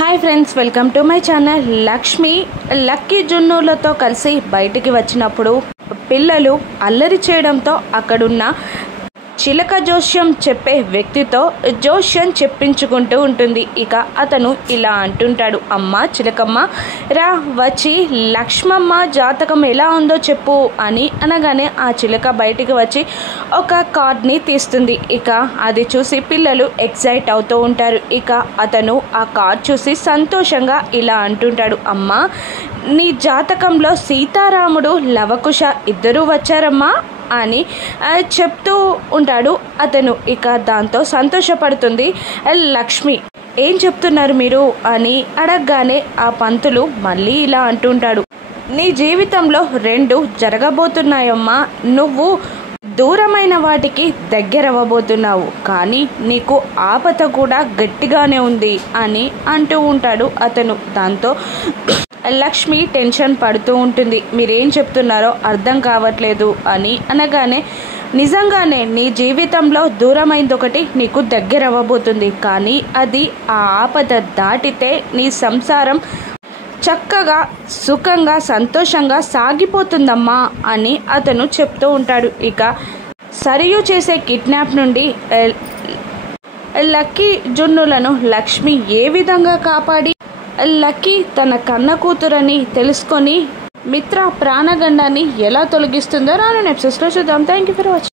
Hi friends, welcome to my channel. Lakshmi Lucky జున్నులతో కలిసి బయటికి వచ్చినప్పుడు పిల్లలు అల్లరి చేయడంతో అక్కడున్న చిలక జోష్యం చెప్పే వ్యక్తితో జోష్యం చెప్పించుకుంటూ ఉంటుంది. ఇక అతను ఇలా అంటుంటాడు, అమ్మ చిలకమ్మ రా వచ్చి లక్ష్మమ్మ జాతకం ఎలా ఉందో చెప్పు అని అనగానే ఆ చిలక బయటికి వచ్చి ఒక కార్డ్ని తీస్తుంది. ఇక అది చూసి పిల్లలు ఎక్సైట్ అవుతూ ఉంటారు. ఇక అతను ఆ కార్డ్ చూసి సంతోషంగా ఇలా అంటుంటాడు, అమ్మ నీ జాతకంలో సీతారాముడు లవకుశ ఇద్దరూ వచ్చారమ్మా అని చెప్తూ ఉంటాడు అతను. ఇక దాంతో సంతోషపడుతుంది లక్ష్మి. ఏం చెప్తున్నారు మీరు అని అడగగానే ఆ పంతులు మళ్ళీ ఇలా అంటుంటాడు, నీ జీవితంలో 2 జరగబోతున్నాయమ్మా. నువ్వు దూరమైన వాటికి దగ్గరవ్వబోతున్నావు, కానీ నీకు ఆపద కూడా గట్టిగానే ఉంది అని అంటూ ఉంటాడు అతను. దాంతో లక్ష్మి టెన్షన్ పడుతూ ఉంటుంది. మీరేం చెప్తున్నారో అర్థం కావట్లేదు అని అనగానే, నిజంగానే నీ జీవితంలో దూరమైంది ఒకటి నీకు దగ్గర అవ్వబోతుంది, కానీ అది ఆ ఆపద దాటితే నీ సంసారం చక్కగా సుఖంగా సంతోషంగా సాగిపోతుందమ్మా అని అతను చెప్తూ ఉంటాడు. ఇక సరియు చేసే కిడ్నాప్ నుండి లక్కీ జున్నులను లక్ష్మి ఏ విధంగా కాపాడి లక్కీ తన కన్న కూతురని తెలుసుకొని మిత్ర ప్రాణగండాన్ని ఎలా తొలగిస్తుందో రాను ఎపిసోడ్స్లో చూద్దాం. Thank you for watching.